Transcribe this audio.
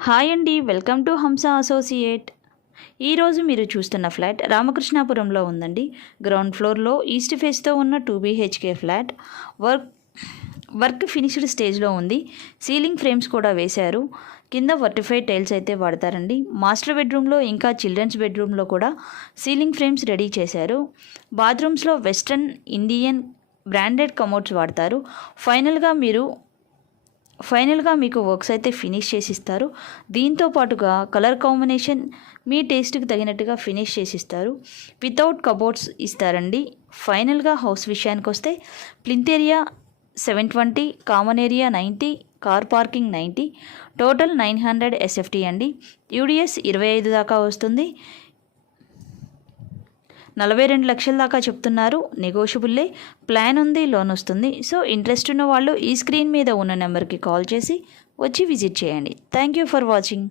Hi అండి, welcome to హంస associate. ఈరోజు మీరు చూస్తున్న ఫ్లాట్ రామకృష్ణాపురంలో ఉందండి. గ్రౌండ్ ఫ్లోర్లో ఈస్ట్ ఫేస్తో ఉన్న 2 BHK ఫ్లాట్. వర్క్ ఫినిష్డ్ స్టేజ్లో ఉంది. సీలింగ్ ఫ్రేమ్స్ కూడా వేశారు. కింద వర్టిఫైడ్ టైల్స్ అయితే వాడతారండి. మాస్టర్ బెడ్రూమ్లో ఇంకా చిల్డ్రన్స్ బెడ్రూమ్లో కూడా సీలింగ్ ఫ్రేమ్స్ రెడీ చేశారు. బాత్రూమ్స్లో వెస్ట్రన్, ఇండియన్ బ్రాండెడ్ కమోడ్స్ వాడతారు. ఫైనల్గా మీకు వర్క్స్ అయితే ఫినిష్ చేసిస్తారు. దీంతో పాటుగా కలర్ కాంబినేషన్ మీ టేస్ట్కి తగినట్టుగా ఫినిష్ చేసిస్తారు. వితౌట్ కబోర్డ్స్ ఇస్తారండి. ఫైనల్గా హౌస్ విషయానికి వస్తే plinth area 720, common area 90, car parking 90, total 900 SFT అండి. యూడిఎస్ 25 దాకా వస్తుంది. 42 లక్షల దాకా చెప్తున్నారు. నెగోషియబుల్లే. ప్లాన్ ఉంది, లోన్ వస్తుంది. సో ఇంట్రెస్ట్ ఉన్న వాళ్ళు ఈ స్క్రీన్ మీద ఉన్న నెంబర్కి కాల్ చేసి వచ్చి విజిట్ చేయండి. Thank you for watching.